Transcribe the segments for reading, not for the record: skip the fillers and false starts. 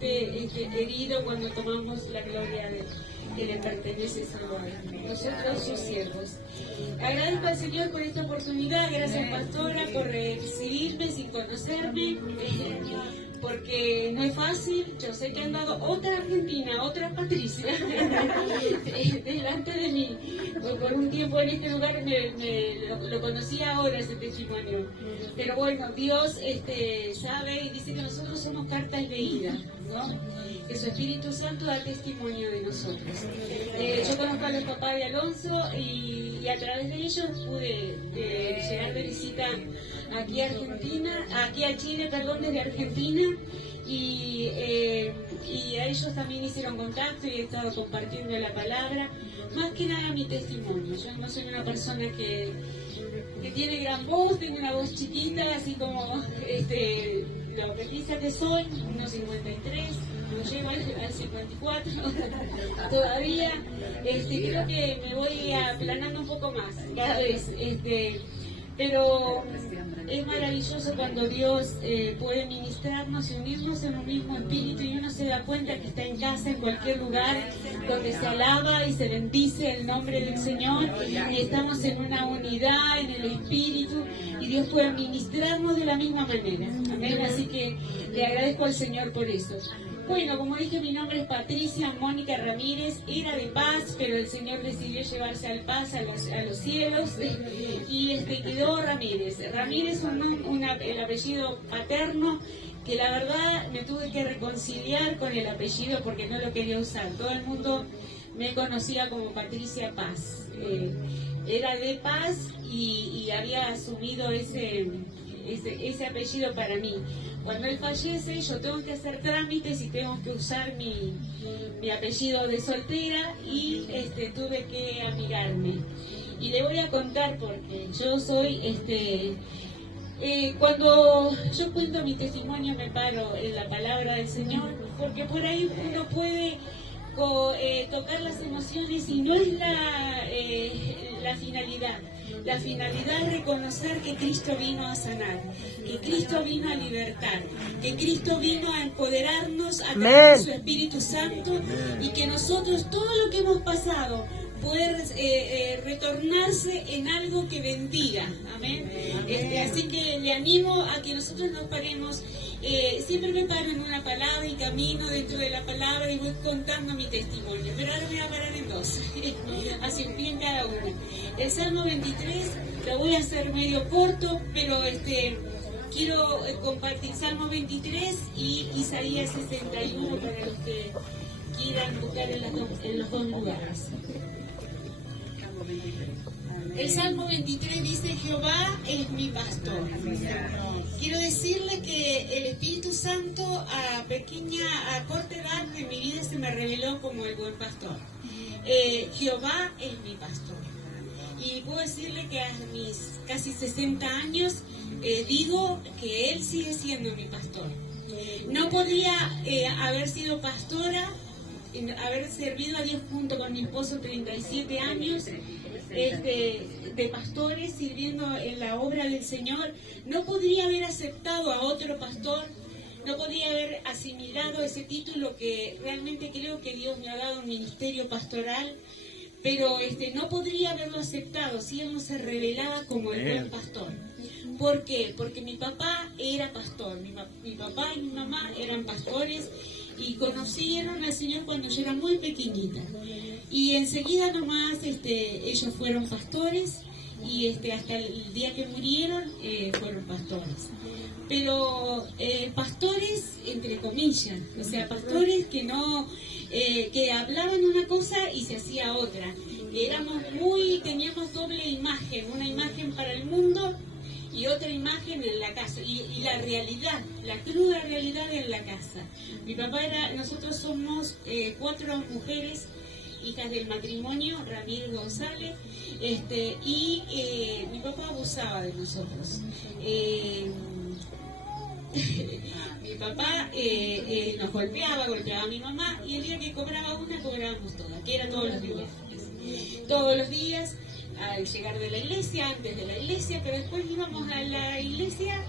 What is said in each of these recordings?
siente herido cuando tomamos la gloria que le pertenece solo a Él. Nosotros sus siervos. Agradezco al Señor por esta oportunidad, gracias pastora por recibirme sin conocerme, porque no es fácil. Yo sé que han dado otra Argentina, otra Patricia delante de mí. Por un tiempo en este lugar lo conocí ahora ese testimonio. Pero bueno, Dios sabe y dice que nosotros somos cartas leídas, ¿no? Que su Espíritu Santo da testimonio de nosotros. Yo conozco a los papás de Alonso y a través de ellos pude llegar de visita aquí a Argentina, aquí a Chile, perdón, desde Argentina, y a ellos también hicieron contacto y he estado compartiendo la palabra, más que nada mi testimonio. Yo no soy una persona que tiene gran voz, tengo una voz chiquita, así como lo que piensa que soy, unos 53, no llego al 54 todavía. Creo que me voy aplanando un poco más cada vez, pero es maravilloso cuando Dios puede ministrarnos y unirnos en un mismo espíritu, y uno se da cuenta que está en casa, en cualquier lugar donde se alaba y se bendice el nombre del Señor, y estamos en una unidad en el espíritu, y Dios puede ministrarnos de la misma manera. Amén. Así que le agradezco al Señor por eso. Bueno, como dije, mi nombre es Patricia Mónica Ramírez, era de Paz, pero el Señor decidió llevarse al Paz a los cielos, y quedó Ramírez. Ramírez es el apellido paterno, que la verdad me tuve que reconciliar con el apellido porque no lo quería usar. Todo el mundo me conocía como Patricia Paz. Era de Paz y había asumido ese apellido para mí. Cuando él fallece, yo tengo que hacer trámites y tengo que usar mi apellido de soltera, y tuve que amigarme. Y le voy a contar porque yo soy, cuando yo cuento mi testimonio me paro en la palabra del Señor, porque por ahí uno puede tocar las emociones y no es la finalidad. La finalidad es reconocer que Cristo vino a sanar, que Cristo vino a libertar, que Cristo vino a empoderarnos a través de su Espíritu Santo, y que nosotros todo lo que hemos pasado puede retornarse en algo que bendiga. Amén. Así que le animo a que nosotros nos paremos. Siempre me paro en una palabra y camino dentro de la palabra y voy contando mi testimonio, pero ahora me voy a parar en dos, así bien cada una. El Salmo 23 lo voy a hacer medio corto, pero quiero compartir Salmo 23 y Isaías 61 para los que quieran buscar en los dos lugares. El Salmo 23 dice: Jehová es mi pastor. Quiero decirle que el Espíritu Santo a corta edad de mi vida se me reveló como el buen pastor. Jehová es mi pastor. Y puedo decirle que a mis casi 60 años digo que Él sigue siendo mi pastor. No podía haber sido pastora, haber servido a Dios junto con mi esposo 37 años, de pastores sirviendo en la obra del Señor. No podría haber aceptado a otro pastor, no podría haber asimilado ese título que realmente creo que Dios me ha dado, un ministerio pastoral, pero no podría haberlo aceptado si Él no se revelaba como el buen pastor. ¿Por qué? Porque mi papá era pastor, mi papá y mi mamá eran pastores, y conocieron al Señor cuando yo era muy pequeñita. Y enseguida nomás ellos fueron pastores, y hasta el día que murieron fueron pastores. Pero pastores entre comillas, o sea, pastores que no que hablaban una cosa y se hacía otra. Teníamos doble imagen, una imagen para el mundo y otra imagen en la casa, y la realidad, la cruda realidad en la casa. Mi papá nosotros somos 4 mujeres, hijas del matrimonio, Ramírez González, y mi papá abusaba de nosotros. Mi papá nos golpeaba a mi mamá, y el día que cobraba una, cobrábamos todas, que era todos los días. Todos los días, al llegar de la iglesia, antes de la iglesia, pero después íbamos a la iglesia,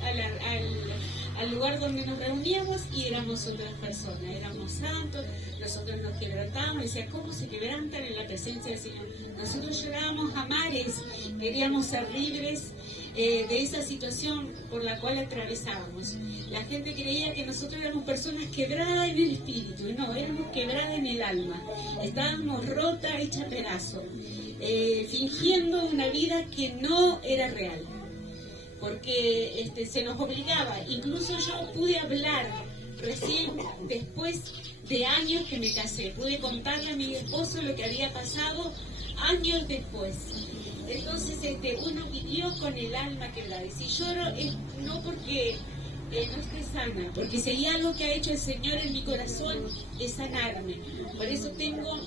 al lugar donde nos reuníamos y éramos otras personas, éramos santos, nosotros nos quebrantábamos, decía, ¿cómo se quebrantan en la presencia del Señor? Nosotros llorábamos a mares, queríamos ser libres de esa situación por la cual atravesábamos. La gente creía que nosotros éramos personas quebradas en el espíritu, y no, éramos quebradas en el alma, estábamos rotas, hechas pedazos, fingiendo una vida que no era real, porque se nos obligaba. Incluso yo pude hablar recién después de años que me casé, pude contarle a mi esposo lo que había pasado años después. Entonces uno vivió con el alma quebrada, y si lloro es no porque no esté sana, porque si hay algo que ha hecho el Señor en mi corazón es sanarme. Por eso tengo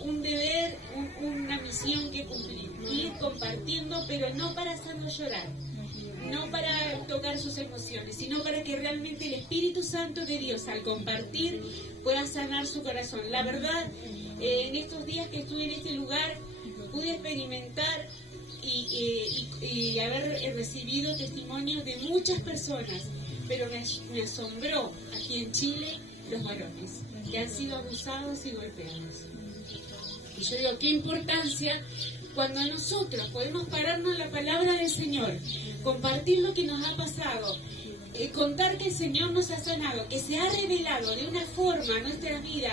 un deber, una misión que cumplir, ir compartiendo, pero no para hacerlo llorar, no para tocar sus emociones, sino para que realmente el Espíritu Santo de Dios, al compartir, pueda sanar su corazón. La verdad, en estos días que estuve en este lugar, pude experimentar y haber recibido testimonios de muchas personas, pero me asombró aquí en Chile los varones que han sido abusados y golpeados. Y yo digo, qué importancia cuando nosotros podemos pararnos en la palabra del Señor, compartir lo que nos ha pasado, contar que el Señor nos ha sanado, que se ha revelado de una forma a nuestra vida,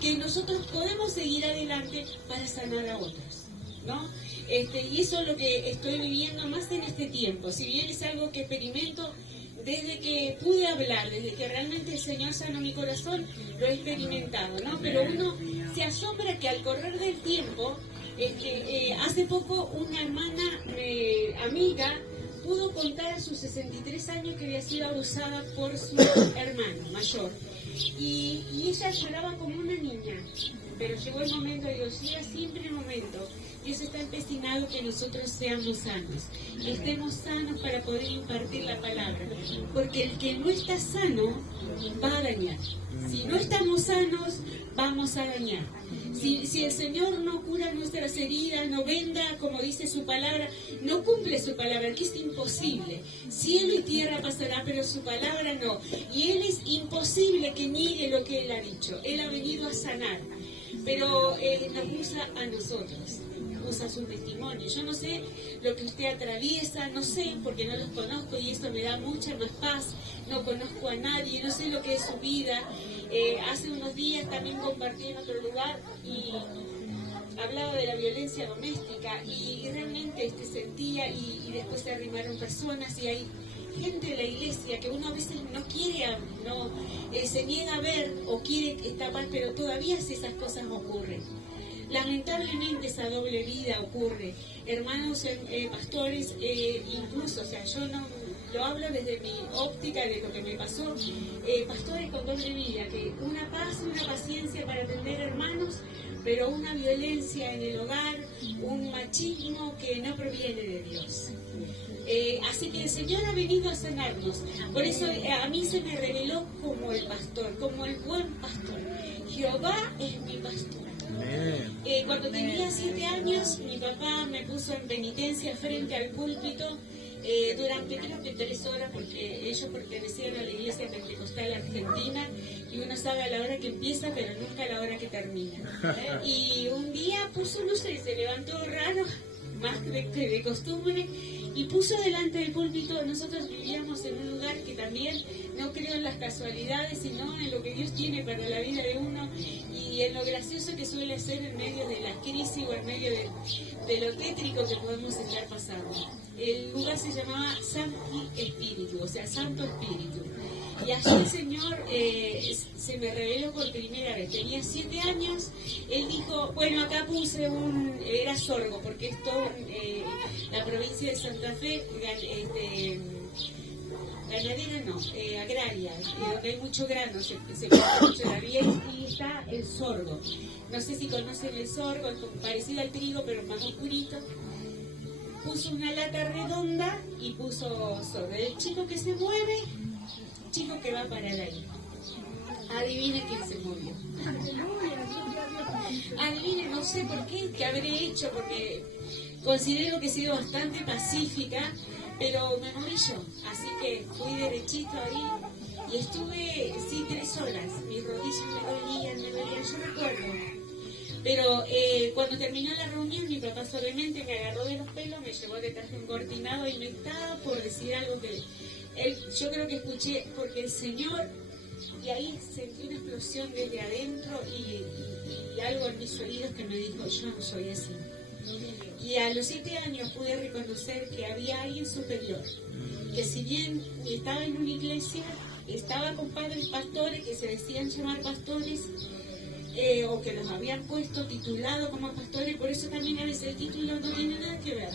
que nosotros podemos seguir adelante para sanar a otros, ¿no? Y eso es lo que estoy viviendo más en este tiempo. Si bien es algo que experimento desde que pude hablar, desde que realmente el Señor sanó mi corazón, lo he experimentado, ¿no? Pero uno se asombra que al correr del tiempo, hace poco una hermana amiga pudo contar a sus 63 años que había sido abusada por su hermano mayor. Y ella lloraba como una niña, pero llegó el momento, Dios llega siempre el momento. Dios está empecinado que nosotros seamos sanos, que estemos sanos para poder impartir la palabra, porque el que no está sano va a dañar. Si no estamos sanos, vamos a dañar. Si el Señor no cura nuestras heridas, no venda, como dice su palabra, no cumple su palabra, que es imposible. Cielo y tierra pasará, pero su palabra no. Y Él es imposible que niegue lo que Él ha dicho. Él ha venido a sanar, pero Él nos usa a nosotros, usa su testimonio. Yo no sé lo que usted atraviesa, no sé, porque no los conozco y esto me da mucha más paz. No conozco a nadie, no sé lo que es su vida. Hace unos días también compartí en otro lugar y hablaba de la violencia doméstica y realmente sentía y después se arrimaron personas y hay gente de la iglesia que uno a veces no quiere, se niega a ver o quiere tapar, pero todavía esas cosas ocurren. Lamentablemente esa doble vida ocurre. Hermanos pastores, incluso, o sea, yo no lo hablo desde mi óptica de lo que me pasó, pastores con doble vida, que una paz, una paciencia para atender hermanos, pero una violencia en el hogar, un machismo que no proviene de Dios. Así que el Señor ha venido a sanarnos. Por eso a mí se me reveló como el pastor, como el buen pastor. Jehová es mi pastor. Cuando tenía 7 años, mi papá me puso en penitencia frente al púlpito durante creo que 3 horas, porque ellos pertenecían a la iglesia pentecostal argentina y uno sabe a la hora que empieza, pero nunca a la hora que termina. Y un día puso, no sé, se levantó raro, más de costumbre, y puso delante del púlpito. Nosotros vivíamos en un lugar que también no creo en las casualidades, sino en lo que Dios tiene para la vida de uno y en lo gracioso que suele ser en medio de la crisis o en medio de lo tétrico que podemos estar pasando. El lugar se llamaba Sancti Espíritu, o sea, Santo Espíritu. Y allí el Señor se me reveló por primera vez. Tenía 7 años. Él dijo, bueno, acá puse era Sorgo, porque esto, la provincia de Santa Fe, ganadera no, agraria, donde hay mucho grano, se produce mucho la vid, y está el sorgo. No sé si conocen el sorgo, es parecido al trigo, pero más oscurito. Puso una lata redonda y puso sorgo. El chico que se mueve, chico que va a parar ahí. Adivine quién se movió. Adivine, no sé por qué habré hecho, porque considero que he sido bastante pacífica, pero me moví yo, así que fui derechito ahí y estuve, sí, 3 horas. Mis rodillas me dolían, yo recuerdo. Pero cuando terminó la reunión, mi papá suavemente me agarró de los pelos, me llevó detrás de un cortinado y me estaba por decir algo que yo creo que escuché, porque el Señor, y ahí sentí una explosión desde adentro y algo en mis oídos que me dijo, yo no soy así. Y a los 7 años pude reconocer que había alguien superior, que si bien estaba en una iglesia, estaba con padres pastores que se decían llamar pastores, o que los habían puesto titulado como pastores, por eso también a veces el título no tiene nada que ver.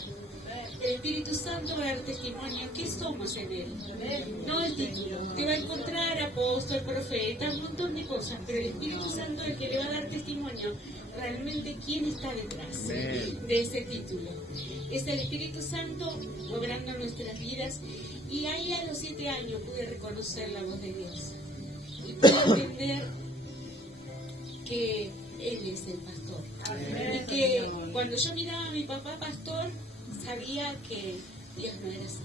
El Espíritu Santo va a dar testimonio que somos en Él, no el título. Te va a encontrar apóstol, profeta, un montón de cosas, pero el Espíritu Santo es el que le va a dar testimonio realmente quién está detrás de ese título. Es el Espíritu Santo obrando nuestras vidas, y ahí a los 7 años pude reconocer la voz de Dios y pude entender que Él es el pastor. Y que cuando yo miraba a mi papá pastor, sabía que Dios no era así.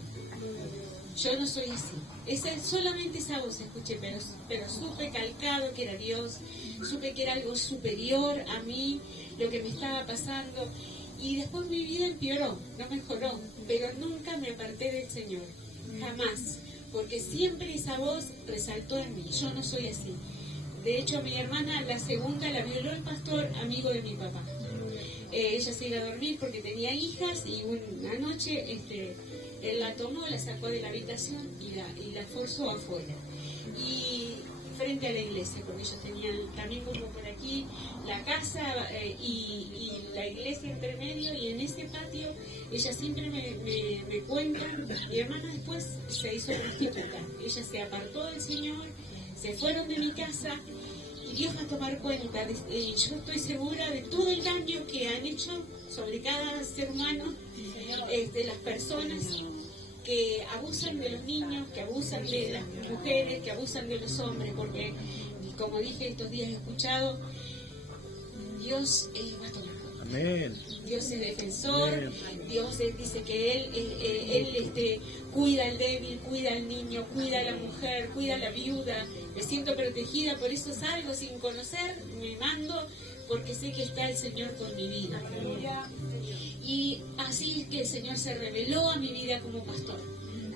Yo no soy así. Solamente esa voz escuché, pero supe calcado que era Dios, supe que era algo superior a mí, lo que me estaba pasando. Y después mi vida empeoró, no mejoró, pero nunca me aparté del Señor, jamás. Porque siempre esa voz resaltó en mí, yo no soy así. De hecho, a mi hermana, la segunda, la violó el pastor amigo de mi papá. Ella se iba a dormir porque tenía hijas y una noche él la tomó, la sacó de la habitación y la forzó afuera. Y frente a la iglesia, porque ellos tenían también como por aquí la casa y la iglesia entre medio, y en ese patio ella siempre me cuenta, mi hermana después se hizo prostituta, ella se apartó del Señor, se fueron de mi casa y Dios va a tomar cuenta. Yo estoy segura de todo el daño que han hecho sobre cada ser humano, de las personas que abusan de los niños, que abusan de las mujeres, que abusan de los hombres, porque, como dije estos días, he escuchado, Dios va a tomar. Amén. Dios es defensor. Amén. Dios dice que Él cuida al débil, cuida al niño, cuida a la mujer, cuida a la viuda. Me siento protegida, por eso salgo sin conocer, me mando, porque sé que está el Señor con mi vida. Y así es que el Señor se reveló a mi vida como pastor,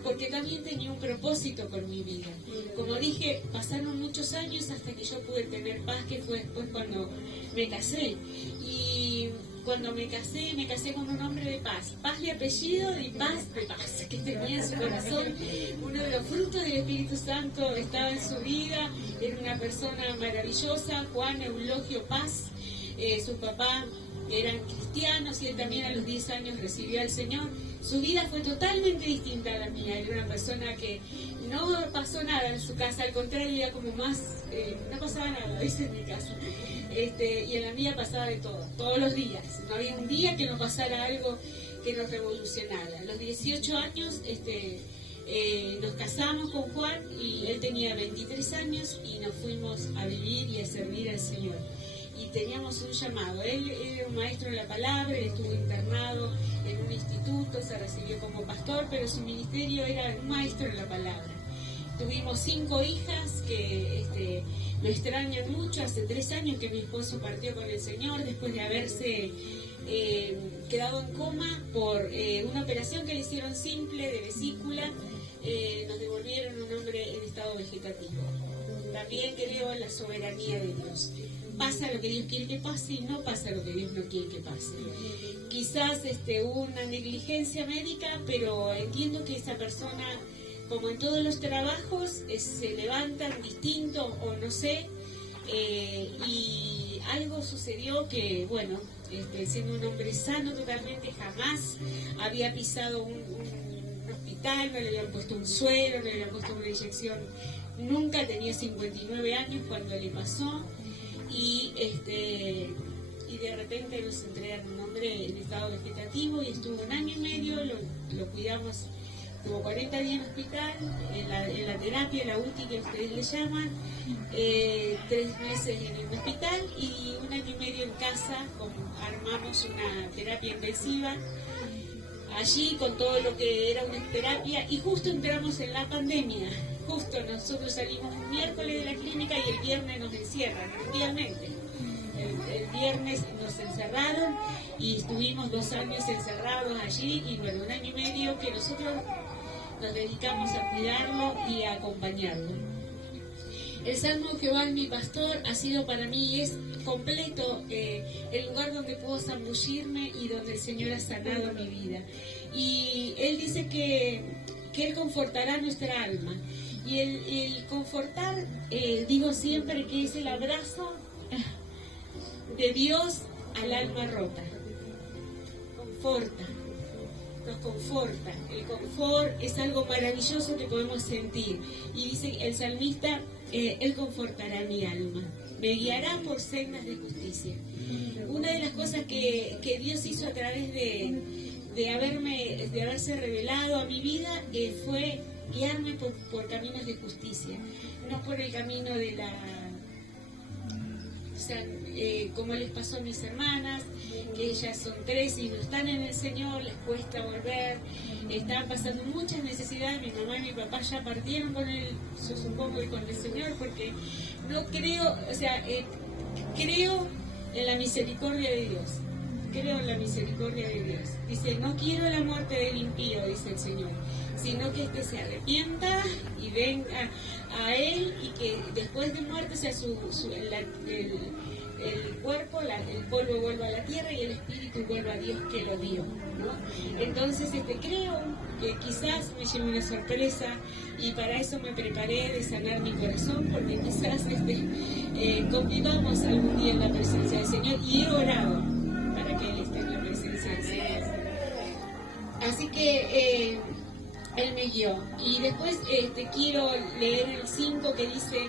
porque también tenía un propósito con mi vida. Como dije, pasaron muchos años hasta que yo pude tener paz, que fue después cuando me casé. Y cuando me casé con un hombre de paz de apellido y paz de paz, que tenía en su corazón. Uno de los frutos del Espíritu Santo estaba en su vida, era una persona maravillosa, Juan Eulogio Paz. Su papá eran cristianos y él también a los 10 años recibió al Señor. Su vida fue totalmente distinta a la mía. Era una persona que no pasó nada en su casa, al contrario, era como más, no pasaba nada, dice en mi casa. Y en la mía pasaba de todo, todos los días. No había un día que no pasara algo que nos revolucionara. A los 18 años nos casamos con Juan y él tenía 23 años y nos fuimos a vivir y a servir al Señor. Y teníamos un llamado. Él era un maestro de la palabra, él estuvo internado en un instituto, se recibió como pastor, pero su ministerio era un maestro de la palabra. Tuvimos 5 hijas que lo extrañan mucho. Hace 3 años que mi esposo partió con el Señor después de haberse quedado en coma por una operación que le hicieron simple de vesícula. Nos devolvieron un hombre en estado vegetativo. También creo en la soberanía de Dios. Pasa lo que Dios quiere que pase y no pasa lo que Dios no quiere que pase. Quizás hubo una negligencia médica, pero entiendo que esa persona, como en todos los trabajos, se levantan distinto o no sé, y algo sucedió que, bueno, siendo un hombre sano totalmente, jamás había pisado un hospital, no le habían puesto un suero, no le habían puesto una inyección, nunca. Tenía 59 años cuando le pasó, y de repente nos entregaron un hombre en estado vegetativo y estuvo 1 año y medio, lo cuidamos. Tuvo 40 días en hospital, en la terapia, la UTI que ustedes le llaman, 3 meses en el hospital y 1 año y medio en casa. Armamos una terapia intensiva. allí con todo lo que era una terapia, y justo entramos en la pandemia. Justo nosotros salimos un miércoles de la clínica y el viernes nos encierran, mundialmente. El viernes nos encerraron y estuvimos 2 años encerrados allí, y bueno, 1 año y medio que nosotros nos dedicamos a cuidarlo y a acompañarlo. El Salmo Jehová es mi pastor ha sido para mí y es completo el lugar donde puedo zambullirme y donde el Señor ha sanado mi vida. Y Él dice que Él confortará nuestra alma. Y el confortar, digo siempre que es el abrazo de Dios al alma rota. Conforta, nos conforta. El confort es algo maravilloso que podemos sentir. Y dice el salmista, Él confortará mi alma, me guiará por sendas de justicia. Una de las cosas que Dios hizo a través de haberse revelado a mi vida fue guiarme por caminos de justicia, no por el camino de la... O sea, como les pasó a mis hermanas, que ellas son 3 y no están en el Señor, les cuesta volver, están pasando muchas necesidades. Mi mamá y mi papá ya partieron con él, yo supongo que con el Señor, porque no creo, o sea, creo en la misericordia de Dios. Creo en la misericordia de Dios. Dice, no quiero la muerte del impío, dice el Señor, sino que éste se arrepienta y venga a Él, y que después de muerte sea el cuerpo, el polvo vuelva a la tierra y el espíritu vuelva a Dios que lo dio, ¿no? Entonces creo que quizás me lleve una sorpresa, y para eso me preparé de sanar mi corazón, porque quizás convivamos algún día en la presencia del Señor, y he orado para que Él esté en la presencia del Señor. Así que Él me guió. Y después quiero leer el 5 que dice,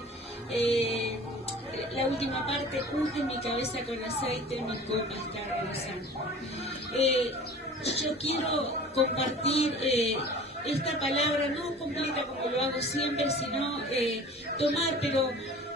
la última parte, unge mi cabeza con aceite, mi copa está rebosando. Yo quiero compartir esta palabra, no completa como lo hago siempre, sino tomar, pero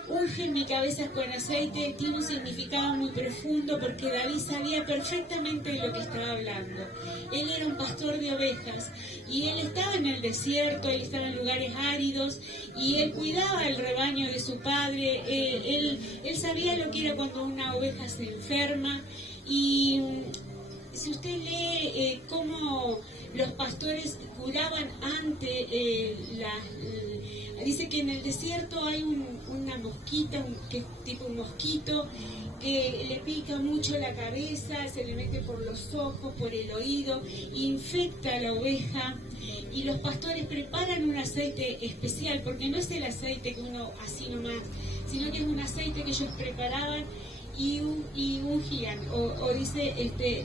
unge mi cabeza con aceite tiene un significado muy profundo, porque David sabía perfectamente de lo que estaba hablando. Él era un pastor de ovejas y él estaba en el desierto, él estaba en lugares áridos y él cuidaba el rebaño de su padre. Él sabía lo que era cuando una oveja se enferma, y si usted lee cómo los pastores curaban antes dice que en el desierto hay una mosquita, que es tipo un mosquito, que le pica mucho la cabeza, se le mete por los ojos, por el oído, infecta a la oveja, y los pastores preparan un aceite especial, porque no es el aceite que uno así nomás, sino que es un aceite que ellos preparaban y ungían, o dice,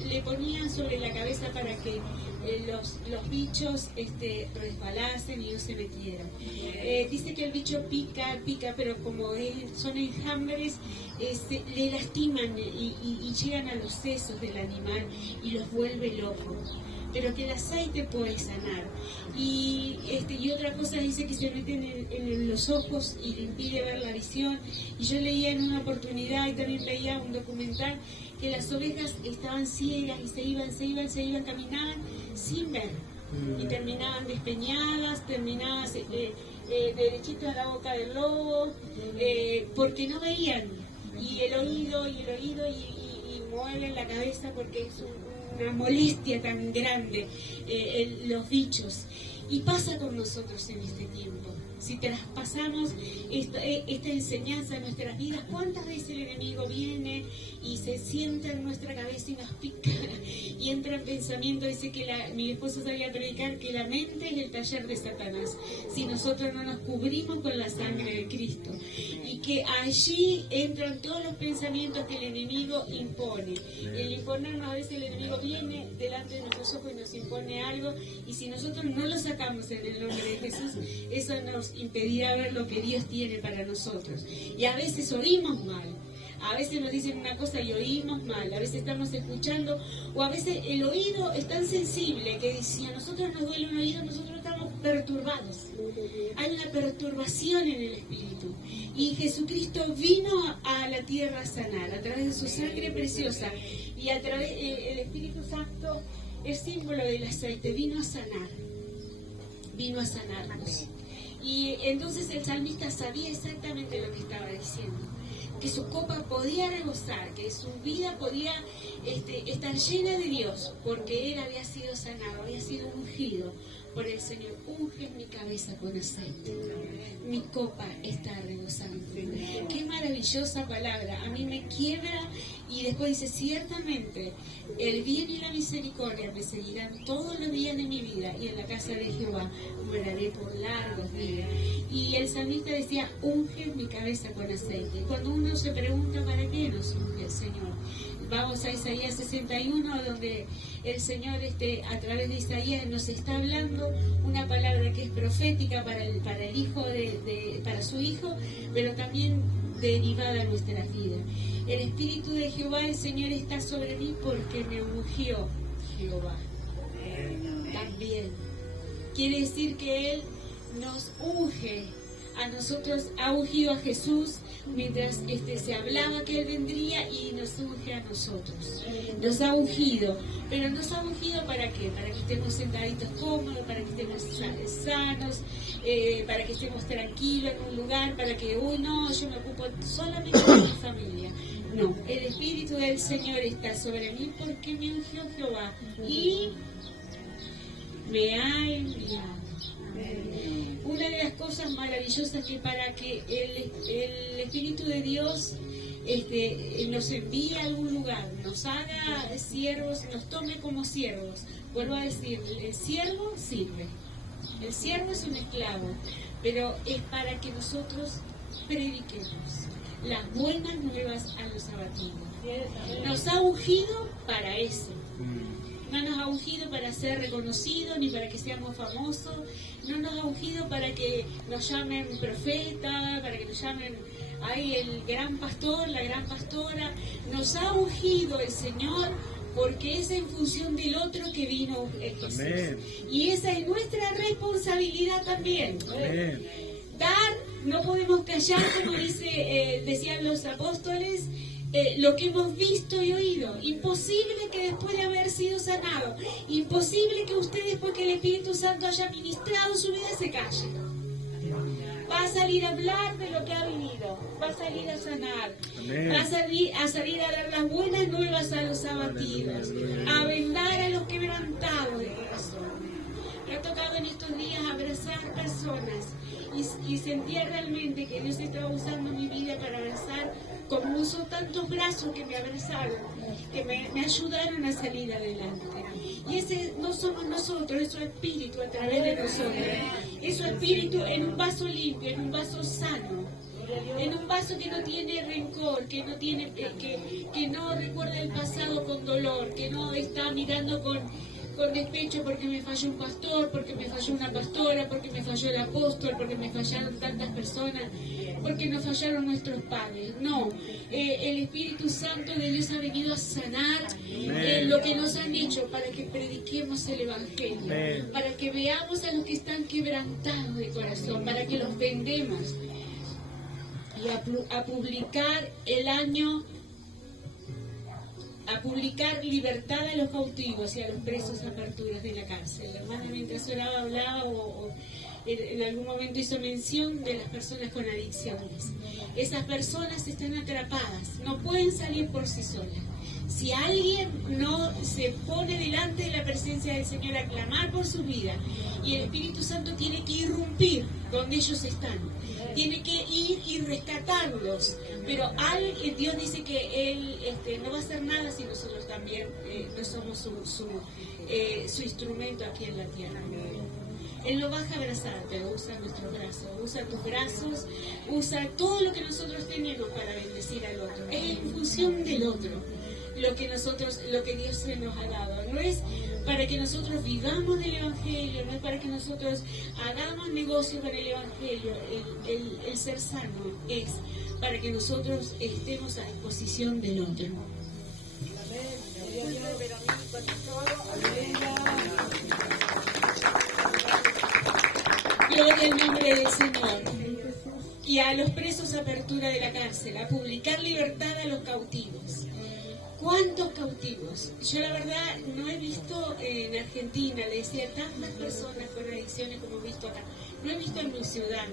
le ponían sobre la cabeza para que los bichos resbalasen y no se metieran. Dice que el bicho pica, pero como son enjambres, le lastiman y llegan a los sesos del animal y los vuelve locos. Pero que el aceite puede sanar. Y otra cosa dice que se meten en los ojos y le impide ver la visión. Y yo leía en una oportunidad, y también veía un documental, que las ovejas estaban ciegas y se iban, caminaban sin ver. Y terminaban despeñadas, terminadas derechitos a la boca del lobo, porque no veían. Y el oído, y mueven la cabeza porque es una molestia tan grande, los bichos. Y pasa con nosotros en este tiempo. Si traspasamos esta enseñanza en nuestras vidas, ¿cuántas veces el enemigo viene y se sienta en nuestra cabeza y nos pica? Y entra en pensamiento, dice que mi esposo sabía predicar que la mente es el taller de Satanás, si nosotros no nos cubrimos con la sangre de Cristo. Y que allí entran todos los pensamientos que el enemigo impone. El imponernos, a veces el enemigo viene delante de nuestros ojos y nos impone algo, y si nosotros no lo sacamos en el nombre de Jesús, eso nos impedirá ver lo que Dios tiene para nosotros. Y a veces oímos mal, a veces nos dicen una cosa y oímos mal, a veces estamos escuchando, o a veces el oído es tan sensible que si a nosotros nos duele un oído, nosotros estamos perturbados. Hay una perturbación en el espíritu, y Jesucristo vino a la tierra a sanar a través de su sangre preciosa, y a través del Espíritu Santo el símbolo del aceite vino a sanar, vino a sanarnos. Y entonces el salmista sabía exactamente lo que estaba diciendo, que su copa podía rebosar, que su vida podía estar llena de Dios, porque él había sido sanado, había sido ungido por el Señor. Unge mi cabeza con aceite, mi copa está rebosando. Qué maravillosa palabra, a mí me quiebra. Y después dice, ciertamente el bien y la misericordia me seguirán todos los días de mi vida, y en la casa de Jehová moraré por largos días. Y el salmista decía, unge mi cabeza con aceite. Cuando uno se pregunta para qué nos unge el Señor, vamos a Isaías 61, donde el Señor a través de Isaías nos está hablando una palabra que es profética para el hijo para su hijo, pero también derivada a nuestras vidas. El Espíritu de Jehová, el Señor, está sobre mí porque me ungió Jehová. También quiere decir que Él nos unge a nosotros, ha ungido a Jesús mientras se hablaba que Él vendría, y nos unge a nosotros. Nos ha ungido, pero nos ha ungido ¿para qué? Para que estemos sentaditos cómodos, para que estemos sanos, para que estemos tranquilos en un lugar, para que, uy, no, yo me ocupo solamente de mi familia. No, el Espíritu del Señor está sobre mí porque me ungió Jehová y me ha enviado. Una de las cosas maravillosas que para que el Espíritu de Dios nos envíe a algún lugar, nos haga siervos, nos tome como siervos. Vuelvo a decir, el siervo sirve, el siervo es un esclavo, pero es para que nosotros prediquemos las buenas nuevas a los abatidos. Nos ha ungido para eso. No nos ha ungido para ser reconocidos ni para que seamos famosos. No nos ha ungido para que nos llamen profeta, para que nos llamen ahí el gran pastor, la gran pastora. Nos ha ungido el Señor porque es en función del otro que vino Jesús. Amén. Y esa es nuestra responsabilidad también. Amén. Dar, no podemos callar, como decían los apóstoles, lo que hemos visto y oído. Imposible que después de haber sido sanado, imposible que usted después que el Espíritu Santo haya ministrado su vida se calle. Va a salir a hablar de lo que ha vivido, va a salir a sanar. Amén. Va a salir a dar las buenas nuevas a los abatidos, a vendar a los quebrantados de corazón. Me ha tocado en estos días abrazar personas y sentía realmente que Dios estaba usando mi vida para abrazar, como usó tantos brazos que me abrazaron, que me ayudaron a salir adelante. Y ese no somos nosotros, es su Espíritu a través de nosotros. Es su Espíritu en un vaso limpio, en un vaso sano, en un vaso que no tiene rencor, que no tiene que no recuerda el pasado con dolor, que no está mirando con despecho porque me falló un pastor, porque me falló una pastora, porque me falló el apóstol, porque me fallaron tantas personas, porque nos fallaron nuestros padres. No, el Espíritu Santo de Dios ha venido a sanar lo que nos han hecho para que prediquemos el Evangelio, para que veamos a los que están quebrantados de corazón, para que los vendemos y a publicar el año, a publicar libertad a los cautivos y a los presos aperturas de la cárcel. La hermana mientras oraba hablaba o en algún momento hizo mención de las personas con adicciones. Esas personas están atrapadas, no pueden salir por sí solas. Si alguien no se pone delante de la presencia del Señor a clamar por su vida, y el Espíritu Santo tiene que irrumpir donde ellos están, tiene que ir y rescatarlos, pero Dios dice que Él no va a hacer nada si nosotros también no somos su instrumento aquí en la tierra. Él no baja a abrazar, pero usa nuestros brazos, usa tus brazos, usa todo lo que nosotros tenemos para bendecir al otro. Es en función del otro lo que Dios se nos ha dado. No es para que nosotros vivamos del Evangelio, no es para que nosotros hagamos negocio con el Evangelio. El ser sano es para que nosotros estemos a disposición del otro. Gloria al nombre del Señor. Y a los presos apertura de la cárcel, a publicar libertad a los cautivos. ¿Cuántos cautivos? Yo la verdad no he visto en Argentina, le decía, tantas personas con adicciones como he visto acá. No he visto en mi ciudad,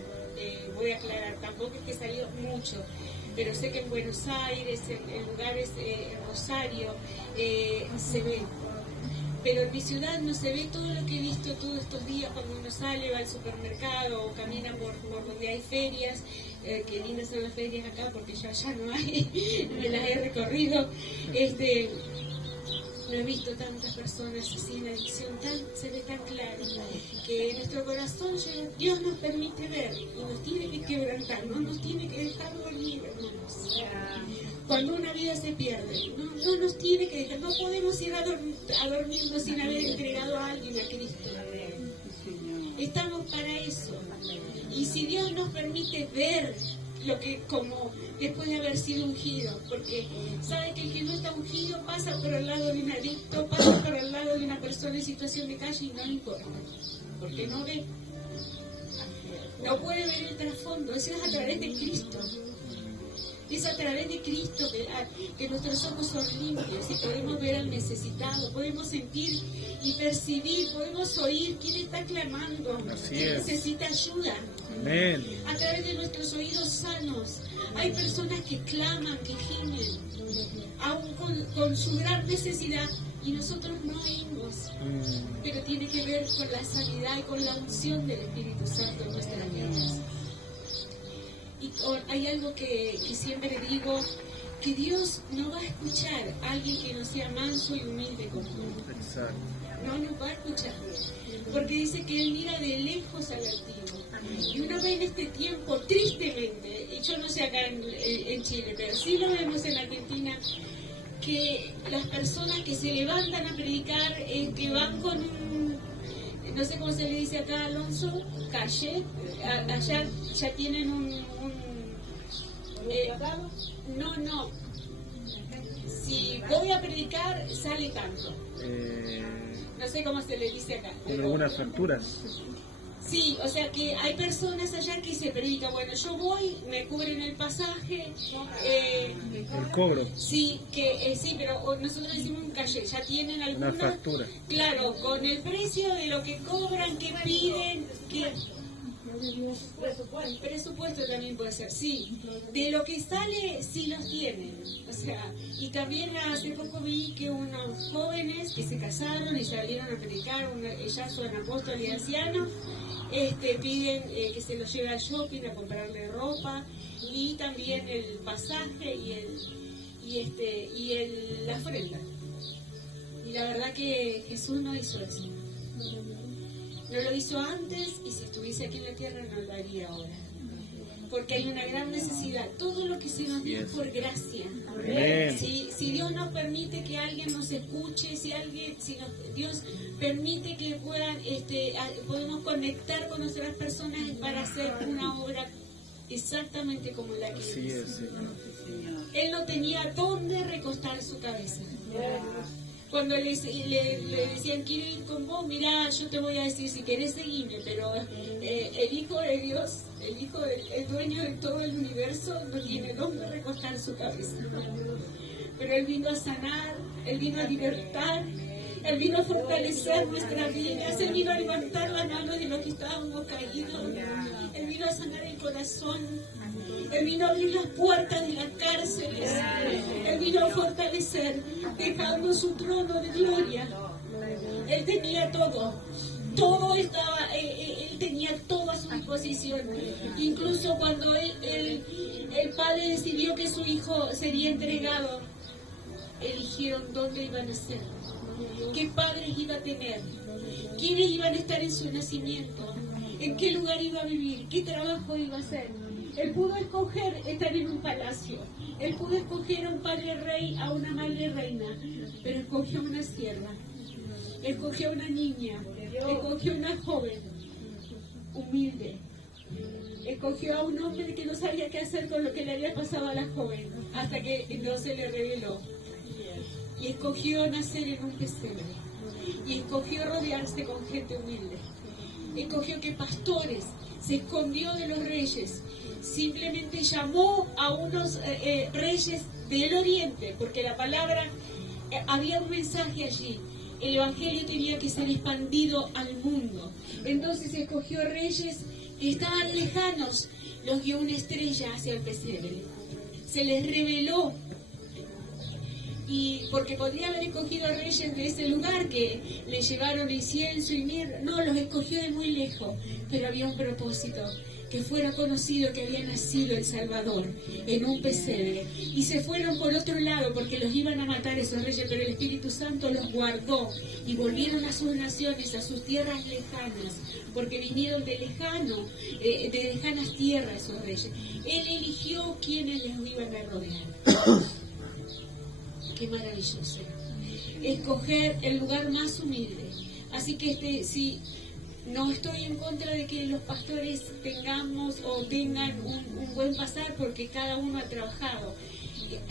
voy a aclarar, tampoco es que he salido mucho, pero sé que en Buenos Aires, en lugares, en Rosario, se ve. Pero en mi ciudad no se ve todo lo que he visto todos estos días cuando uno sale, va al supermercado o camina por donde hay ferias. Qué lindas son las ferias acá porque yo allá no hay, me las he recorrido. No he visto tantas personas así en adicción, se ve tan claro que en nuestro corazón Dios nos permite ver y nos tiene que quebrantar, no nos tiene que dejar dormir, hermanos. Cuando una vida se pierde, no nos tiene que dejar, no podemos ir a dormirnos sin haber entregado a alguien a Cristo. Estamos para eso. Y si Dios nos permite ver lo que, como después de haber sido ungido, porque sabe que el que no está ungido pasa por el lado de un adicto, pasa por el lado de una persona en situación de calle y no le importa, porque no ve, no puede ver el trasfondo. Eso es a través de Cristo. Es a través de Cristo que nuestros ojos son limpios y podemos ver al necesitado, podemos sentir y percibir, podemos oír quién está clamando, quién necesita ayuda. Amén. A través de nuestros oídos sanos. Hay personas que claman, que gimen, aún con su gran necesidad, y nosotros no oímos. Pero tiene que ver con la sanidad y con la unción del Espíritu Santo en nuestras vidas. Y hay algo que siempre digo, que Dios no va a escuchar a alguien que no sea manso y humilde como tú. Exacto. No nos va a escuchar, porque dice que Él mira de lejos al altivo. Y uno ve en este tiempo, tristemente, y yo no sé acá en Chile, pero sí lo vemos en Argentina, que las personas que se levantan a predicar, que van con un, no sé cómo se le dice acá, Alonso, calle, allá ya tienen no, si voy a predicar sale tanto, no sé cómo se le dice acá, con algunas facturas. Sí, o sea que hay personas allá que se predican, bueno, yo voy, me cubren el pasaje, El cobro. sí, sí, pero nosotros decimos un calle, ya tienen alguna Una factura. Claro, con el precio de lo que cobran, que piden, que presupuesto también puede ser, sí, de lo que sale, sí los tienen, o sea, y también hace poco vi que unos jóvenes que se casaron y salieron a predicar, ya son apóstoles y ancianos, piden que se los lleve al shopping a comprarle ropa y también el pasaje y la ofrenda. Y la verdad que Jesús no hizo eso. No lo hizo antes, y si estuviese aquí en la tierra no lo haría ahora. Porque hay una gran necesidad. Todo lo que se nos dio es por gracia. Amén. Si Dios nos permite que alguien nos escuche, Dios permite que podemos conectar con otras personas para hacer una obra exactamente como la que Así hizo. es, Señor. Él no tenía dónde recostar su cabeza. Cuando le decían, quiero ir con vos, mirá, yo te voy a decir, si querés seguirme, pero el Hijo de Dios, el dueño de todo el universo, no tiene dónde recostar su cabeza. Pero Él vino a sanar, Él vino a libertar, Él vino a fortalecer nuestras vidas, Él vino a levantar la mano de los que estábamos caídos, Él vino a sanar el corazón, Él vino a abrir las puertas de las cárceles, Él vino a fortalecer, dejando su trono de gloria. Él tenía todo estaba, Él tenía todo a su disposición. Incluso cuando el Padre decidió que su Hijo sería entregado, eligieron dónde iban a ser, qué padres iba a tener, quiénes iban a estar en su nacimiento, en qué lugar iba a vivir, qué trabajo iba a hacer. Él pudo escoger estar en un palacio, Él pudo escoger a un padre rey, a una madre reina, pero escogió a una sierva, escogió a una niña, escogió a una joven humilde, escogió a un hombre que no sabía qué hacer con lo que le había pasado a la joven, hasta que Dios se le reveló. Y escogió nacer en un pesebre, y escogió rodearse con gente humilde. escogió que pastores, se escondió de los reyes, simplemente llamó a unos reyes del oriente, porque la palabra, había un mensaje allí. El evangelio tenía que ser expandido al mundo. Entonces escogió reyes que estaban lejanos, los guió una estrella hacia el pesebre. Se les reveló, y porque podría haber escogido a reyes de ese lugar que le llevaron incienso y mirra. No, los escogió de muy lejos, pero había un propósito, que fuera conocido que había nacido el Salvador en un pesebre. Y se fueron por otro lado porque los iban a matar esos reyes, pero el Espíritu Santo los guardó y volvieron a sus naciones, a sus tierras lejanas, porque vinieron de lejanas tierras esos reyes. Él eligió quienes les iban a rodear. Qué maravilloso. Escoger el lugar más humilde. Así que si no estoy en contra de que los pastores tengan un buen pasar, porque cada uno ha trabajado.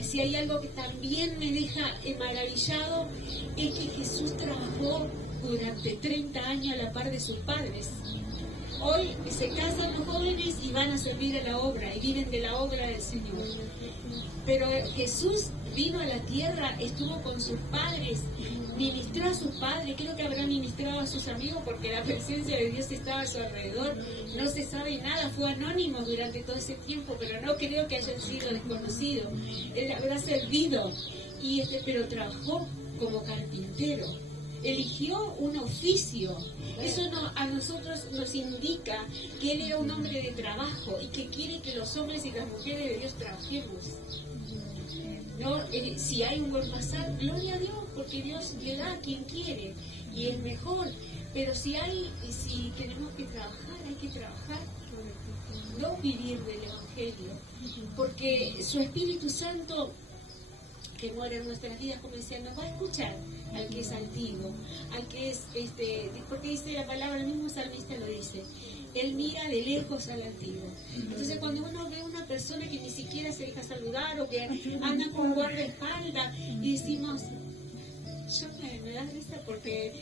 Si hay algo que también me deja maravillado, es que Jesús trabajó durante 30 años a la par de sus padres. Hoy se casan los jóvenes y van a servir a la obra y viven de la obra del Señor. Pero Jesús vino a la tierra, estuvo con sus padres, ministró a sus padres, creo que habrá ministrado a sus amigos porque la presencia de Dios estaba a su alrededor. No se sabe nada, fue anónimo durante todo ese tiempo, pero no creo que hayan sido desconocidos. Él habrá servido, pero trabajó como carpintero. Eligió un oficio. Eso a nosotros nos indica que él era un hombre de trabajo y que quiere que los hombres y las mujeres de Dios trabajemos. No, si hay un buen pasar, gloria a Dios, porque Dios le da a quien quiere y es mejor. Pero si tenemos que trabajar, hay que trabajar, no vivir del Evangelio, porque su Espíritu Santo que mora en nuestras vidas, como decía, nos va a escuchar al que es antiguo, al que es, porque dice la palabra, el mismo salmista lo dice, él mira de lejos al antiguo. Entonces cuando uno ve a una persona que ni siquiera se deja saludar o que anda con guardaespaldas y decimos, yo me da risa porque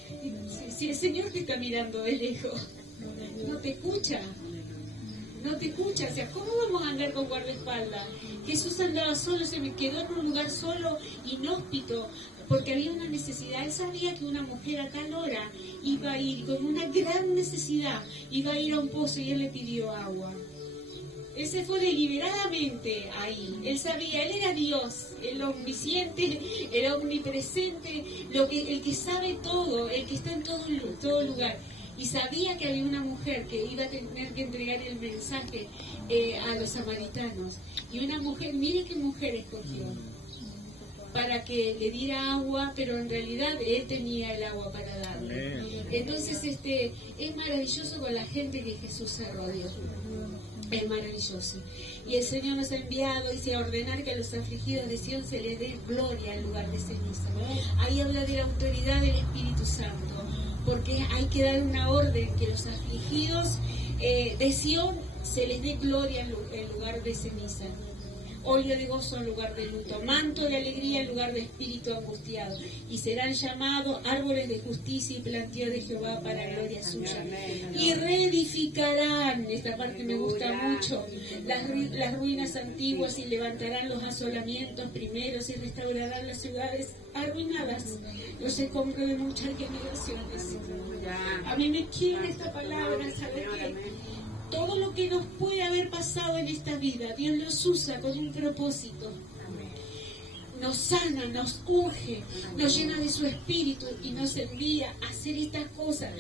si el Señor te está mirando de lejos, no te escucha. No te escucha, o sea, ¿cómo vamos a andar con guardaespaldas? Jesús andaba solo, se me quedó en un lugar solo, inhóspito, porque había una necesidad. Él sabía que una mujer a tal hora iba a ir con una gran necesidad, iba a ir a un pozo y él le pidió agua. Él se fue deliberadamente ahí. Él sabía, él era Dios, el omnisciente, el omnipresente, el que sabe todo, el que está en todo lugar. Y sabía que había una mujer que iba a tener que entregar el mensaje a los samaritanos. Y una mujer, mire qué mujer escogió, para que le diera agua, pero en realidad él tenía el agua para darle. Entonces es maravilloso con la gente que Jesús se rodeó. Es maravilloso. Y el Señor nos ha enviado, dice, a ordenar que a los afligidos de Sion se les dé gloria en lugar de ceniza. Ahí habla de la autoridad del Espíritu Santo, porque hay que dar una orden que los afligidos de Sion se les dé gloria en lugar de ceniza, óleo de gozo en lugar de luto, manto de alegría en lugar de espíritu angustiado, y serán llamados árboles de justicia y plantío de Jehová para gloria suya. Y reedificarán, esta parte me gusta mucho, las ruinas antiguas, y levantarán los asolamientos primeros y restaurarán las ciudades arruinadas, los escombros de muchas generaciones. A mí me quiebra esta palabra, ¿sabe qué? Todo lo que nos puede haber pasado en esta vida, Dios los usa con un propósito. Nos sana, nos unge, nos llena de su espíritu y nos envía a hacer estas cosas.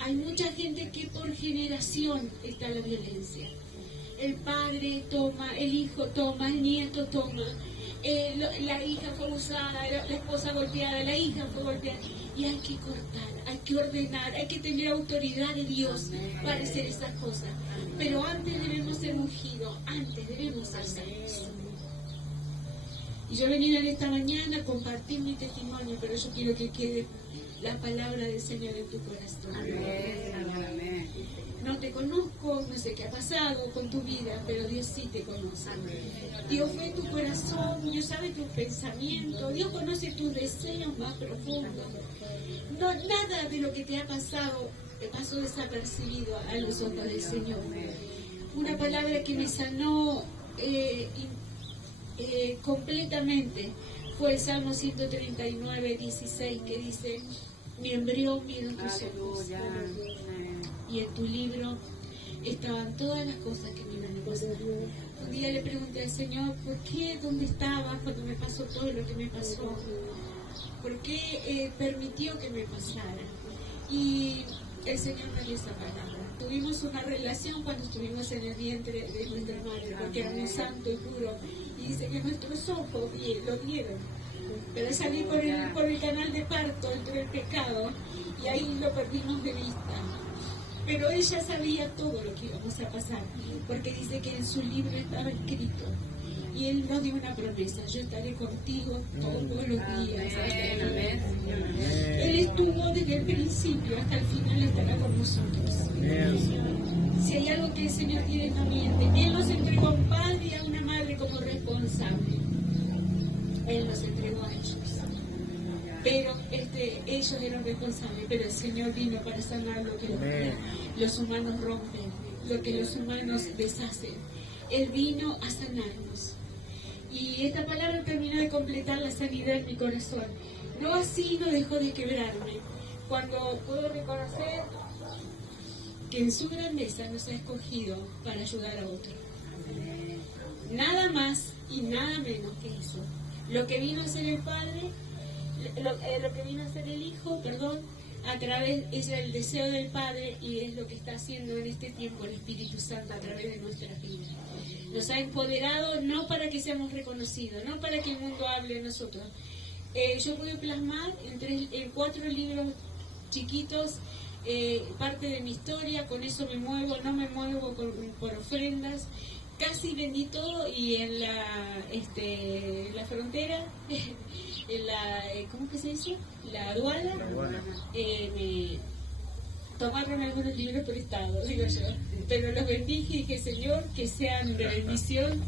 Hay mucha gente que por generación está en la violencia. El padre toma, el hijo toma, el nieto toma. La hija fue abusada, la esposa golpeada, la hija fue golpeada. Y hay que cortar, hay que ordenar, hay que tener autoridad de Dios para hacer esas cosas. Pero antes debemos ser ungidos, antes debemos ser sanos. Y yo he venido en esta mañana a compartir mi testimonio, pero yo quiero que quede la palabra del Señor en tu corazón. Amén. no te conozco, no sé qué ha pasado con tu vida, pero Dios sí te conoce. Dios ve tu corazón, Dios sabe tus pensamientos, Dios conoce tus deseos más profundos. No, nada de lo que te ha pasado te pasó desapercibido a los ojos del Señor. Una palabra que me sanó completamente fue el Salmo 139, 16, que dice: mi embrión vieron tus ojos, y en tu libro estaban todas las cosas que me iban a pasar. Un día le pregunté al Señor, ¿por qué? ¿Dónde estabas cuando me pasó todo lo que me pasó? ¿Por qué permitió que me pasara? Y el Señor me dio esa palabra. Tuvimos una relación cuando estuvimos en el vientre de nuestra madre, porque éramos santo y puro, y dice que nuestros ojos lo vieron. Pero salí por el canal de parto, entró el pecado, y ahí lo perdimos de vista. Pero ella sabía todo lo que íbamos a pasar, porque dice que en su libro estaba escrito. Y Él nos dio una promesa: yo estaré contigo todos los días. Él estuvo desde el principio hasta el final, estará con nosotros. Si hay algo que el Señor quiere, no miente. Él nos entregó a un padre y a una madre como responsable. Él nos entregó a ellos. Pero ellos eran responsables, pero el Señor vino para sanar lo que los humanos rompen, lo que los humanos deshacen. Él vino a sanarnos. Y esta palabra terminó de completar la sanidad en mi corazón. No así no dejó de quebrarme. Cuando puedo reconocer que en su grandeza nos ha escogido para ayudar a otro. Nada más y nada menos que eso. Lo que vino a ser el Padre, lo que vino a ser el Hijo, a través, es el deseo del Padre, y es lo que está haciendo en este tiempo el Espíritu Santo a través de nuestras vidas. Nos ha empoderado no para que seamos reconocidos, no para que el mundo hable de nosotros. Yo pude plasmar en 4 libros chiquitos parte de mi historia. Con eso me muevo, no me muevo por ofrendas. Casi vendí todo, y en la frontera, ¿cómo que se dice? La aduana, me tomaron algunos libros prestados, digo yo, pero los vendí y dije: Señor, que sean de bendición.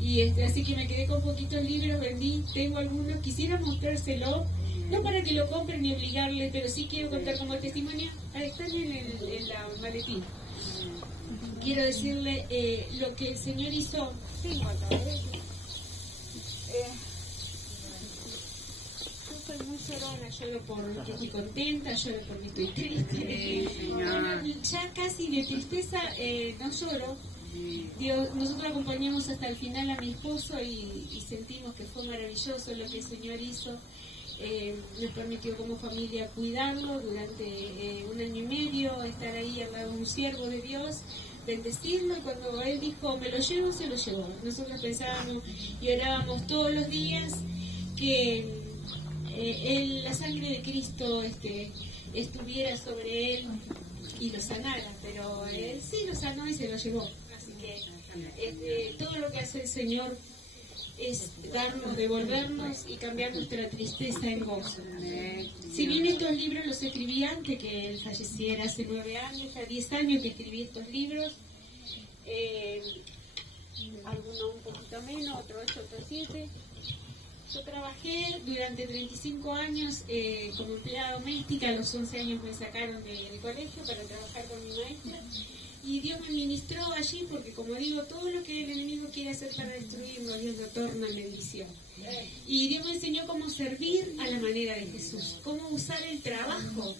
Y así que me quedé con poquitos libros, vendí, tengo algunos, quisiera mostrárselo, no para que lo compren ni obligarles, pero sí quiero contar como testimonio. Están en la maletín. Quiero decirle lo que el Señor hizo. Tengo acá, yo soy muy llorona, lloro porque estoy contenta, lloro porque estoy triste. Ya casi de tristeza no lloro. Nosotros acompañamos hasta el final a mi esposo y sentimos que fue maravilloso lo que el Señor hizo. Nos permitió como familia cuidarlo durante 1 año y medio, estar ahí al lado de un siervo de Dios, bendecirlo, y cuando Él dijo: me lo llevo, se lo llevó. Nosotros pensábamos y orábamos todos los días que la sangre de Cristo estuviera sobre Él y lo sanara, pero Él sí lo sanó y se lo llevó. Así que todo lo que hace el Señor es darnos, devolvernos y cambiar nuestra tristeza en gozo. Si bien estos libros los escribí antes que él falleciera, hace 9 años, ya 10 años que escribí estos libros, algunos un poquito menos, otros 8, otros 7. Yo trabajé durante 35 años como empleada doméstica. A los 11 años me sacaron del colegio para trabajar con mi maestra. Y Dios me ministró allí porque, como digo, todo lo que el enemigo quiere hacer para destruirnos, Dios lo torna en bendición. Y Dios me enseñó cómo servir a la manera de Jesús, cómo usar el trabajo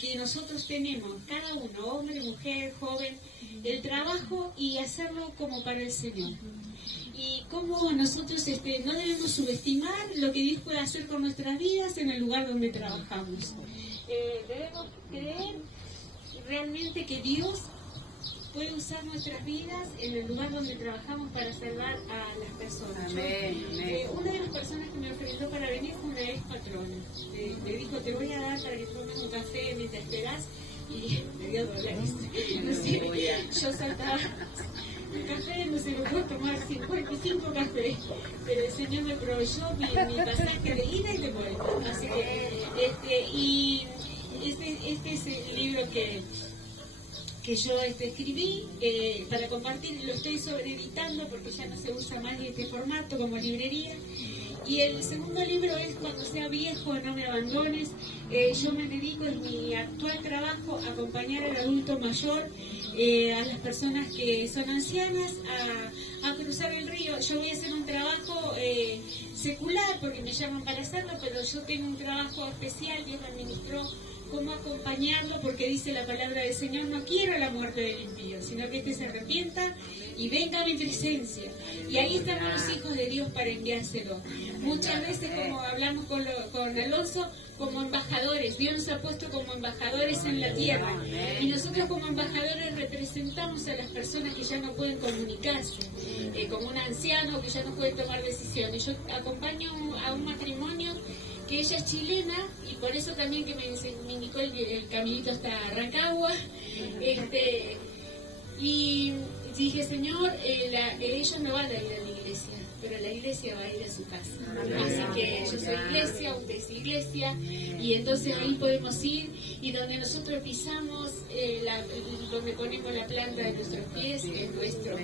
que nosotros tenemos, cada uno, hombre, mujer, joven, el trabajo, y hacerlo como para el Señor. Y cómo nosotros no debemos subestimar lo que Dios puede hacer con nuestras vidas en el lugar donde trabajamos. Debemos creer realmente que Dios puede usar nuestras vidas en el lugar donde trabajamos para salvar a las personas. Una de las personas que me ofreció para venir fue una ex patrona. Me dijo: te voy a dar para que tomes un café mientras esperas, y me dio $. No sé, yo saltaba el café, no sé, me puedo tomar 55 cafés, pero el Señor me proveyó mi pasaje de ida y de vuelta. Así que, y este es el libro que que yo escribí para compartir, lo estoy sobreeditando porque ya no se usa más en este formato como librería. Y el segundo libro es Cuando sea viejo, no me abandones. Yo me dedico en mi actual trabajo a acompañar al adulto mayor, a las personas que son ancianas, a cruzar el río. Yo voy a hacer un trabajo secular porque me llaman para hacerlo, pero yo tengo un trabajo especial, Dios me administró cómo acompañarlo, porque dice la palabra del Señor: no quiero la muerte del impío, sino que éste se arrepienta y venga a mi presencia. Y ahí estamos los hijos de Dios para enviárselo. Muchas veces, como hablamos con Alonso, como embajadores, Dios nos ha puesto como embajadores en la tierra, y nosotros como embajadores representamos a las personas que ya no pueden comunicarse, como un anciano que ya no puede tomar decisiones. Yo acompaño a un matrimonio que ella es chilena, y por eso también que me indicó el caminito hasta Rancagua, y dije: Señor, ellos no van a ir a la iglesia, pero la iglesia va a ir a su casa. Así que yo soy iglesia, usted es iglesia, y entonces ahí podemos ir, y donde nosotros pisamos, donde ponemos la planta de nuestros pies, es nuestro.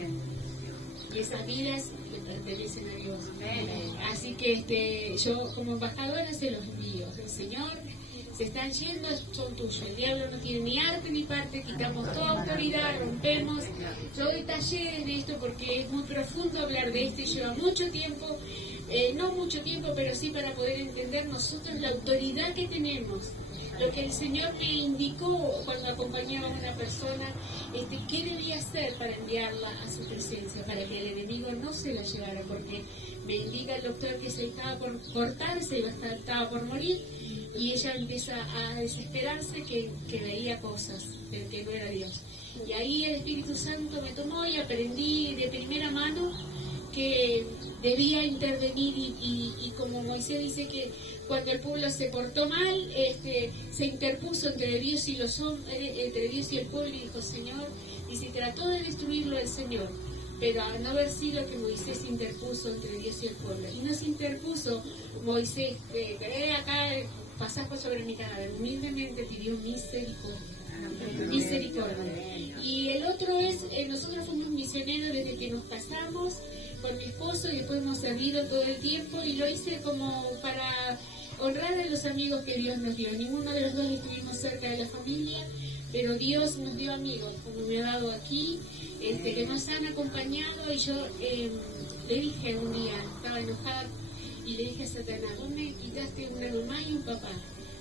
Y esas vidas le pertenecen a Dios. Así que yo como embajadora se los envío. El Señor, se están yendo, son tuyos. El diablo no tiene ni arte ni parte, quitamos toda autoridad, rompemos. Yo doy talleres de esto porque es muy profundo hablar de esto y lleva mucho tiempo, no mucho tiempo, pero sí para poder entender nosotros la autoridad que tenemos. Lo que el Señor me indicó cuando acompañaba a una persona, qué debía hacer para enviarla a su presencia, para que el enemigo no se la llevara, porque me indica el doctor que se estaba por cortarse, estaba por morir, y ella empieza a desesperarse que veía cosas, que no era Dios. Y ahí el Espíritu Santo me tomó y aprendí de primera mano que debía intervenir, y como Moisés dice que cuando el pueblo se portó mal, se interpuso entre Dios y los hombres, entre Dios y el pueblo, y dijo: Señor, y se trató de destruirlo el Señor, pero a no haber sido que Moisés se interpuso entre Dios y el pueblo, y no se interpuso Moisés, acá pasás por sobre mi cadáver, humildemente pidió misericordia. Y el otro es, nosotros fuimos misioneros desde que nos casamos con mi esposo, y después hemos servido todo el tiempo, y lo hice como para honrar a los amigos que Dios nos dio. Ninguno de los dos estuvimos cerca de la familia, pero Dios nos dio amigos, como me ha dado aquí, que nos han acompañado. Y yo le dije un día, estaba enojada, y le dije a Satanás: vos me quitaste una mamá y un papá,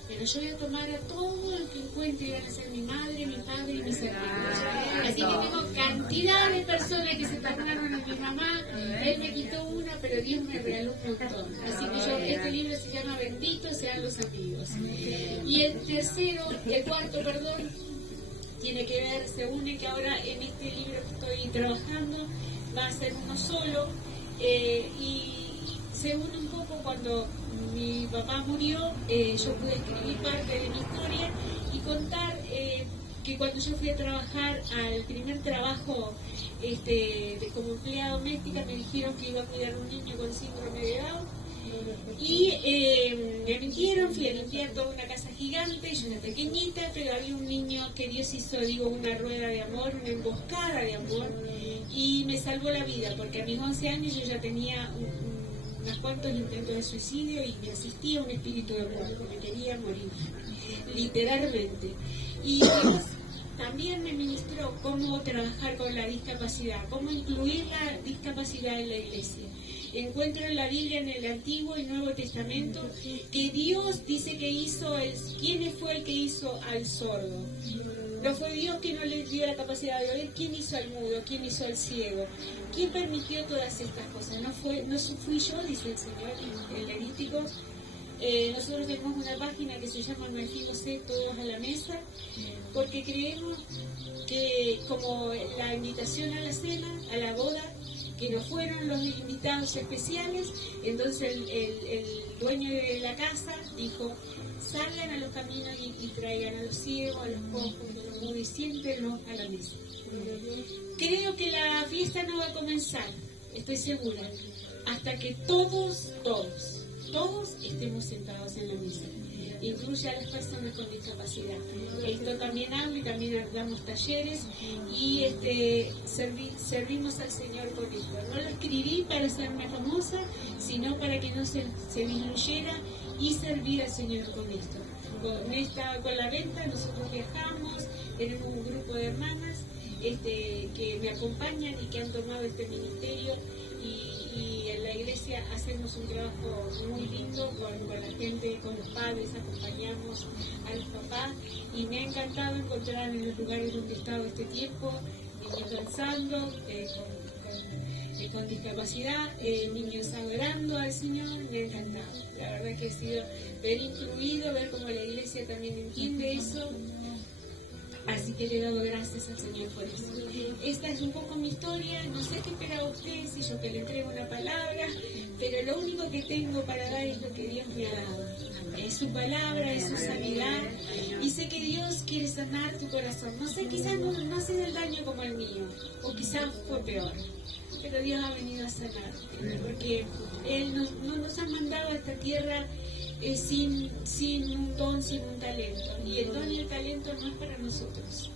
pero yo voy a tomar a todo el que encuentre, y van a ser mi madre, mi padre y mis hermanos. Así que tengo cantidad de personas que se tornaron en mi mamá. Él me quitó una, pero Dios me regaló un montón. Así que este libro se llama Benditos sean los amigos. Y el cuarto, tiene que ver, se une, que ahora en este libro que estoy trabajando va a ser uno solo, y se une un poco cuando mi papá murió. Yo pude escribir parte de mi historia y contar que cuando yo fui a trabajar al primer trabajo como empleada doméstica, me dijeron que iba a cuidar a un niño con síndrome de Down. Y me mintieron, fui a limpiar toda una casa gigante, yo era pequeñita, pero había un niño que Dios hizo, una rueda de amor, una emboscada de amor, y me salvó la vida, porque a mis 11 años yo ya tenía unos cuantos intentos de suicidio, y me asistía un espíritu de amor, me quería morir, literalmente. Y Dios también me ministró cómo trabajar con la discapacidad, cómo incluir la discapacidad en la iglesia. Encuentro en la Biblia, en el Antiguo y Nuevo Testamento, que Dios dice que hizo ¿quién fue el que hizo al sordo? No fue Dios que no le dio la capacidad de oír. ¿Quién hizo al mudo? ¿Quién hizo al ciego? ¿Quién permitió todas estas cosas? No fui yo, dice el Señor en Levíticos. Nosotros tenemos una página que se llama Imagínose todos a la mesa, porque creemos que como la invitación a la cena, a la boda, que no fueron los invitados especiales, entonces el dueño de la casa dijo: salgan a los caminos y traigan a los ciegos, a los cojos, a los mudos, y siéntenlos a la mesa. Creo que la fiesta no va a comenzar, estoy segura, hasta que todos estemos sentados en la mesa. incluye a las personas con discapacidad. Esto también hablo y también damos talleres y servimos al Señor con esto. No lo escribí para hacerme famosa, sino para que no se diluyera y servir al Señor con esto. Con la venta nosotros viajamos, tenemos un grupo de hermanas que me acompañan y que han tomado este ministerio y en la iglesia hacemos un trabajo muy lindo con la gente, con los padres, acompañamos a los papás y me ha encantado encontrar en los lugares donde he estado este tiempo, niños danzando, con discapacidad, niños adorando al Señor, me ha encantado. La verdad que ha sido ver incluido, ver cómo la iglesia también entiende eso. Así que le he dado gracias al Señor por eso. Esta es un poco mi historia, no sé qué espera usted, si yo que le entrego una palabra, pero lo único que tengo para dar es lo que Dios me ha dado. Es su palabra, es su sanidad, y sé que Dios quiere sanar tu corazón. No sé, quizás no ha sido el daño como el mío, o quizás fue peor, pero Dios ha venido a sanar, porque Él no nos ha mandado a esta tierra sin un don, sin un talento. Y el don y el talento no es para nosotros.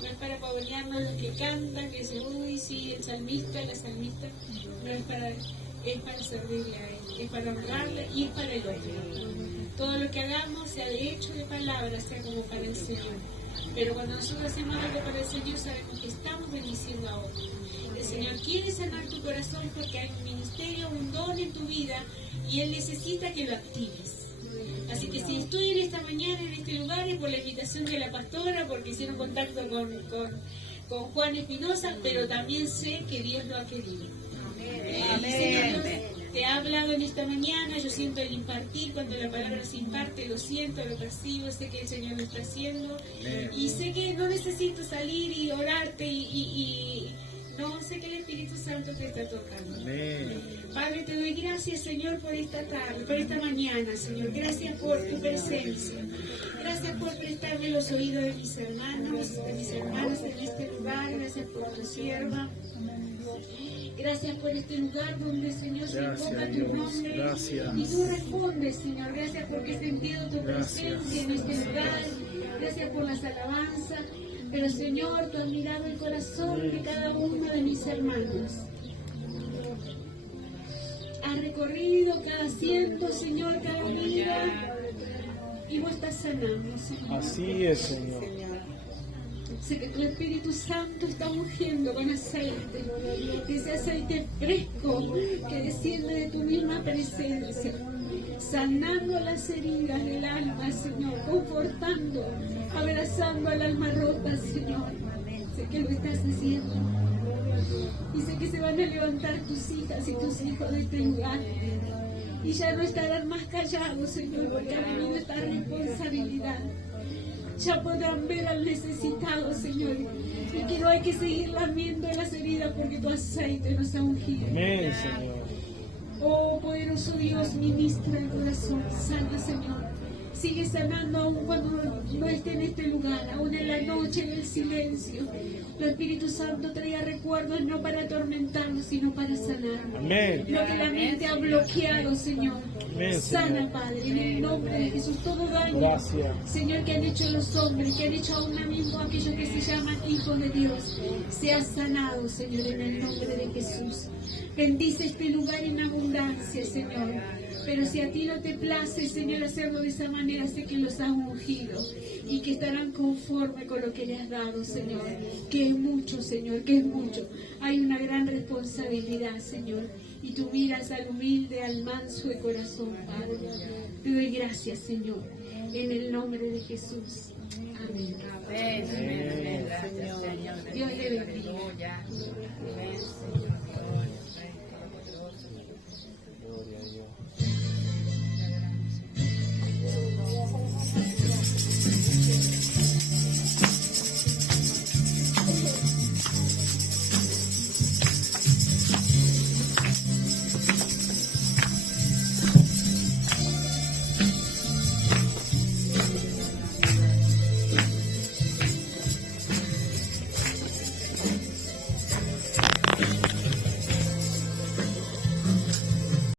No es para pavonearnos los que cantan, que dicen, uy, sí, el salmista, la salmista. No es para servirle a Él, es para honrarle y es para el otro. Todo lo que hagamos, sea de hecho, de palabra, sea como para el Señor. Pero cuando nosotros hacemos algo para el Señor, sabemos que estamos bendiciendo a otros. El Señor quiere sanar tu corazón porque hay un ministerio, un don en tu vida y Él necesita que lo actives. Así que si estoy en esta mañana en este lugar es por la invitación de la pastora, porque hicieron contacto con Juan Espinosa, pero también sé que Dios lo ha querido. Señor, te ha hablado en esta mañana, yo siento el impartir, cuando la palabra se imparte, lo siento, lo percibo, sé que el Señor lo está haciendo y sé que no necesito salir y orarte y no, sé que el Espíritu Santo te está tocando. Padre, te doy gracias, Señor, por esta tarde, por esta mañana, Señor. Gracias por tu presencia. Gracias por prestarme los oídos de mis hermanos, de mis hermanas en este lugar. Gracias por tu sierva. Gracias por este lugar donde, Señor, se invoca tu nombre. Gracias. Y tú respondes, Señor. Gracias porque he sentido tu presencia en este lugar. Gracias por las alabanzas. Pero, Señor, tú has mirado el corazón de cada uno de mis hermanos. Has recorrido cada asiento, Señor, cada vida. Y vos estás sanando, Señor. Así es, Señor. Sé que tu Espíritu Santo está ungiendo con aceite, ese aceite fresco que desciende de tu misma presencia, sanando las heridas del alma, Señor, confortando, abrazando al alma rota, Señor. Sé que lo estás haciendo y sé que se van a levantar tus hijas y tus hijos de este lugar y ya no estarán más callados, Señor, porque ha venido esta responsabilidad. Ya podrán ver al necesitado, Señor, y que no hay que seguir lamiendo las heridas porque tu aceite nos ha ungido. Amén, Señor. Oh, poderoso Dios, ministra el corazón, sana, Señor. Sigue sanando aún cuando no esté en este lugar, aún en la noche, en el silencio. Tu Espíritu Santo traiga recuerdos no para atormentarnos, sino para sanar. Amén. Lo que la mente ha bloqueado, Señor. Amén, Sana, Señor. Padre, en el nombre de Jesús. Todo daño, Gracias. Señor, que han hecho los hombres, que han hecho aún mismo aquellos que se llaman hijos de Dios, sea sanado, Señor, en el nombre de Jesús. Bendice este lugar en abundancia, Señor. Pero si a ti no te place, Señor, hacerlo de esa manera, sé que los has ungido y que estarán conforme con lo que le has dado, Señor. Que es mucho, Señor, que es mucho. Hay una gran responsabilidad, Señor. Y tú miras al humilde, al manso de corazón, Padre. Te doy gracias, Señor, en el nombre de Jesús. Amén. Amén. Gracias, Señor. Dios le bendiga. Aleluya. Amén, Señor.